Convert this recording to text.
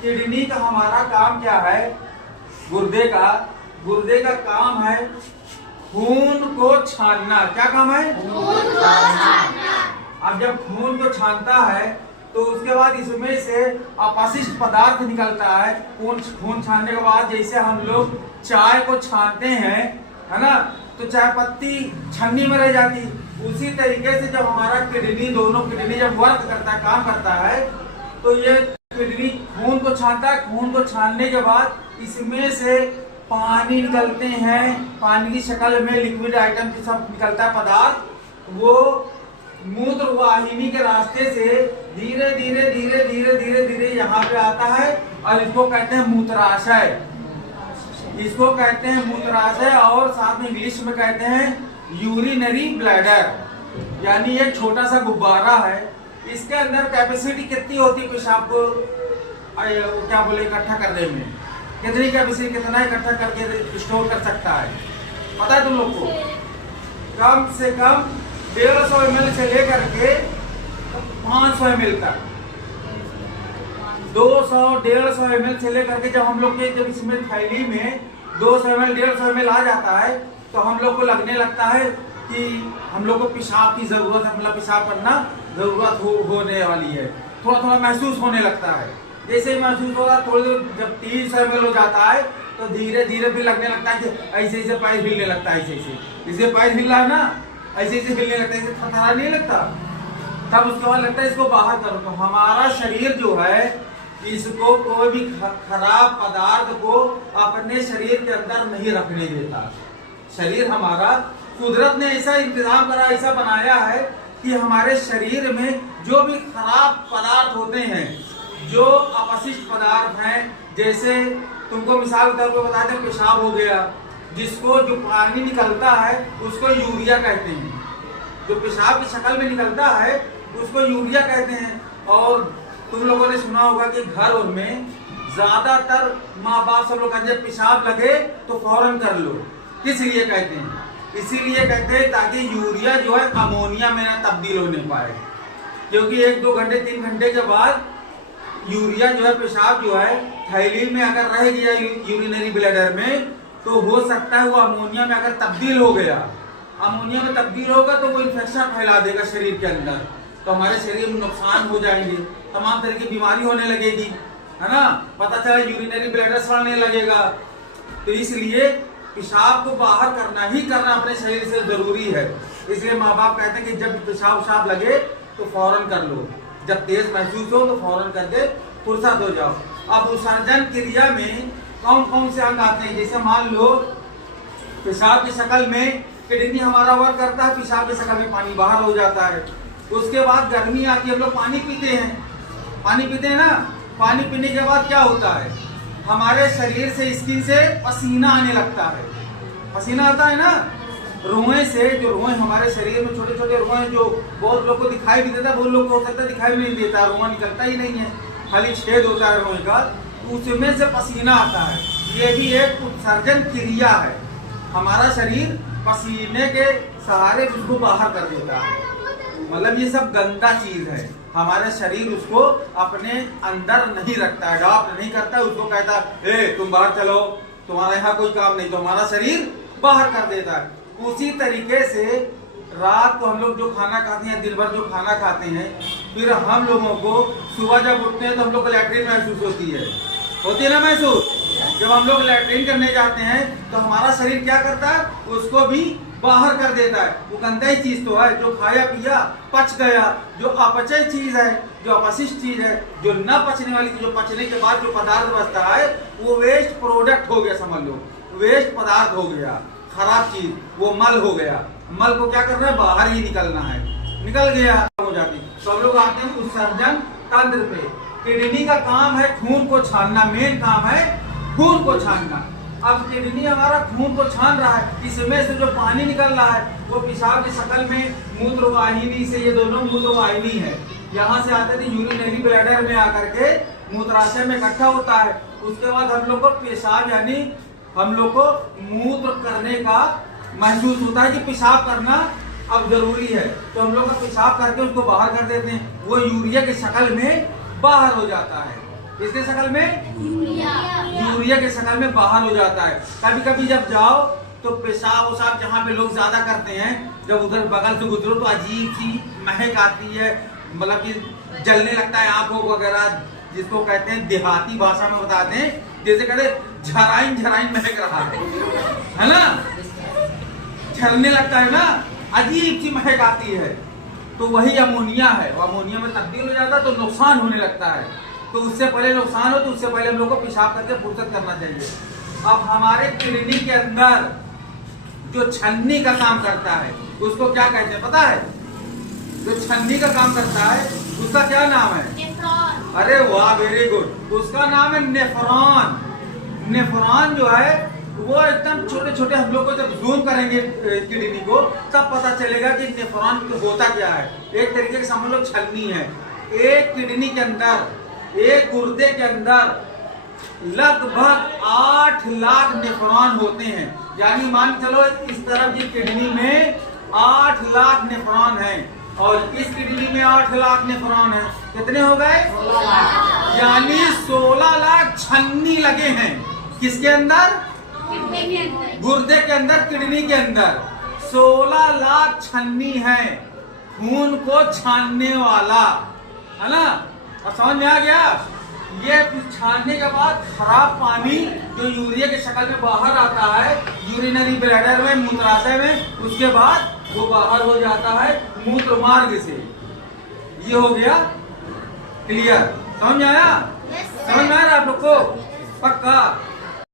Kidney का हमारा काम क्या है? गुर्दे का काम है खून को छानना। क्या काम है? खून को छानना। अब जब खून को छानता है तो उसके बाद इसमें से अपशिष्ट पदार्थ निकलता है। खून छानने के बाद जैसे हम लोग चाय को छानते हैं, है ना, तो चाय पत्ती छन्नी में रह जाती। उसी तरीके से जब हमारा दोनों किडनी जब वर्क करता है, काम करता है, तो ये किडनी खून को छानता है। खून को छानने के बाद इसमें से पानी निकलते हैं, पानी की शक्ल में लिक्विड आइटम जो सब निकलता है पदार्थ, वो मूत्र वाहिनी के रास्ते से धीरे धीरे धीरे धीरे धीरे धीरे यहाँ पे आता है और इसको कहते हैं मूत्राशय। इसको कहते हैं मूत्राशय और साथ में इंग्लिश में कहते हैं यूरिनरी ब्लैडर, यानी एक छोटा सा गुब्बारा है। इसके अंदर कैपेसिटी कितनी होती है पेशाब को क्या बोले इकट्ठा करने में? कितनी कैपेसिटी, कितना इकट्ठा करके स्टोर कर सकता है पता है तुम लोग को? कम से कम 150 ml से लेकर के 500 ml तक, 200-150 ml से लेकर के जब हम लोग के जब इसमें थैली में 200 ml 150 ml आ जाता है तो हम लोग को लगने लगता है कि हम लोग को पेशाब की जरूरत है, मतलब पेशाब करना जरूरत होने वाली है। थोड़ा थोड़ा महसूस होने लगता है। जैसे ही महसूस होगा थोड़ी देर जब 300 ml हो जाता है तो धीरे धीरे भी लगने लगता है कि ऐसे ऐसे पैर हिलने लगता है, ऐसे पैर हिल रहा है ना, ऐसे ऐसे हिलने लगता है, ऐसे थरथरा नहीं लगता। तब उसके बाद लगता है इसको बाहर करो। तो हमारा शरीर जो है इसको कोई भी खराब पदार्थ को अपने शरीर के अंदर नहीं रखने देता। शरीर हमारा कुदरत ने ऐसा इंतजाम करा, ऐसा बनाया है कि हमारे शरीर में जो भी खराब पदार्थ होते हैं, जो अपशिष्ट पदार्थ हैं, जैसे तुमको मिसाल के तौर पर बताया था पेशाब हो गया, जिसको जो पानी निकलता है उसको यूरिया कहते हैं। जो पेशाब की शक्ल में निकलता है उसको यूरिया कहते हैं। और तुम लोगों ने सुना होगा कि घर में ज्यादातर माँ बाप सब लोग कहते हैं पेशाब लगे तो फौरन कर लो। किस लिए कहते हैं? इसीलिए कहते हैं ताकि यूरिया जो है अमोनिया में ना तब्दील होने पाए, क्योंकि 1-2 घंटे 3 घंटे के बाद यूरिया जो है पेशाब जो है थैली में अगर रह गया यूरिनरी ब्लैडर में तो हो सकता है वो अमोनिया में अगर तब्दील हो गया, अमोनिया में तब्दील होगा तो वो इन्फेक्शन फैला देगा शरीर के अंदर, तो हमारे शरीर में नुकसान हो जाएंगे, तमाम तरह की बीमारी होने लगेगी, है ना। पता चला यूरिनरी ब्लैडर सड़ने लगेगा। तो इसलिए पेशाब को बाहर करना ही करना अपने शरीर से जरूरी है। इसलिए माँ बाप कहते हैं कि जब पेशाब लगे तो फौरन कर लो, जब तेज महसूस हो तो फौरन करके फुर्सत हो जाओ। अब विसर्जन क्रिया में कौन कौन से अंग आते हैं? जैसे मान लो पेशाब की शक्ल में किडनी हमारा वर्क करता है, पेशाब की शक्ल में पानी बाहर हो जाता है। उसके बाद गर्मी आती है, हम लोग पानी पीते हैं ना। पानी पीने के बाद क्या होता है? हमारे शरीर से स्किन से पसीना आने लगता है। पसीना आता है ना रोए से। जो रोए हमारे शरीर में छोटे छोटे रोए जो बहुत लोग को दिखाई भी देता है, बहुत लोग को हो सकता है दिखाई भी नहीं देता, रोआ निकलता ही नहीं है, खाली छेद होता है रोए का, उसमें से पसीना आता है। ये भी एक उत्सर्जन क्रिया है। हमारा शरीर पसीने के सहारे उसको बाहर कर देता है। मतलब ये सब गंदा चीज है, हमारे शरीर उसको अपने अंदर नहीं रखता है, अडॉप्ट नहीं करता है। उसको कहता है तुम बाहर चलो, तुम्हारा यहाँ कोई काम नहीं, तो हमारा शरीर बाहर कर देता है। उसी तरीके से रात को हम लोग जो खाना खाते हैं, दिन भर जो खाना खाते हैं, फिर हम लोगों को सुबह जब उठते हैं तो हम लोग को लैट्रिन महसूस होती है ना महसूस। जब हम लोग लैट्रिन करने जाते हैं तो हमारा शरीर क्या करता है? उसको भी बाहर कर देता है। वो गंदा ही चीज तो है, जो खाया पिया पच गया। जो अपचय चीज है, जो अपशिष्ट चीज है, जो न पचने वाली, जो पचने के बाद जो पदार्थ बचता है वो वेस्ट प्रोडक्ट हो गया, समझ लो वेस्ट पदार्थ हो गया, खराब चीज, वो मल हो गया। मल को क्या करना है? बाहर ही निकलना है, निकल गया हो जाती। तो हम लोग आते हैं उत्सर्जन तंत्र पे। किडनी का काम है खून को छानना, मेन काम है खून को छानना। अब किडनी हमारा खून को छान रहा है, इसमें से जो पानी निकल रहा है वो पेशाब की शक्ल में मूत्रवाहिनी से, ये दोनों मूत्रवाहिनी है, यहाँ से आते थे यूरिनरी ब्लैडर में आकर के मूत्राशय में इकट्ठा होता है। उसके बाद हम लोग को पेशाब यानी हम लोग को मूत्र करने का महसूस होता है कि पेशाब करना अब जरूरी है, तो हम लोग का पेशाब करके उसको बाहर कर देते हैं। वो यूरिया की शक्ल में बाहर हो जाता है। इसके शक्ल में यूरिया के शक्ल में बाहर हो जाता है। कभी कभी जब जाओ तो पेशाब वसाब जहाँ पे लोग ज्यादा करते हैं, जब उधर बगल से गुजरो तो अजीब सी महक आती है, मतलब कि जलने लगता है आंखों वगैरह, जिसको कहते हैं देहाती भाषा में बताते हैं, जैसे कहते झराइन झराइन महक रहा है ना, झरने लगता है ना, अजीब सी महक आती है। तो वही अमोनिया है, वो अमोनिया में तब्दील हो जाता है तो नुकसान होने लगता है। तो उससे पहले नुकसान हो तो उससे पहले हम लोग को पेशाब करके फुर्सत करना चाहिए। अब हमारे किडनी के अंदर जो छन्नी का काम करता है उसको क्या कहते हैं पता है? जो छन्नी का काम करता है उसका क्या नाम है? नेफ्रॉन। अरे वाह, वेरी गुड। उसका नाम है नेफ्रॉन। नेफ्रॉन जो है वो एकदम छोटे छोटे, हम लोग को जब जूम करेंगे किडनी को तब पता चलेगा कि नेफ्रॉन होता क्या है। एक तरीके से समझ लो छन्नी है। एक किडनी के अंदर, एक गुर्दे के अंदर लगभग 8 लाख नेफ्रॉन होते हैं। यानी मान चलो इस तरफ की किडनी में 8 लाख नेफ्रॉन हैं और इस किडनी में 8 लाख नेफ्रॉन हैं। कितने हो गए? 16। यानी 16 लाख छन्नी लगे हैं। किसके अंदर? गुर्दे के अंदर, किडनी के अंदर 16 लाख छन्नी है, खून को छानने वाला, है ना। अब समझ में आ गया? ये छानने के बाद खराब पानी जो यूरिया के शक्ल में बाहर आता है यूरिनरी ब्लैडर में, मूत्राशय में, उसके बाद वो बाहर हो जाता है मूत्र मार्ग से। ये हो गया क्लियर? समझ में आया? समझ में आ रहा आप लोग को? पक्का?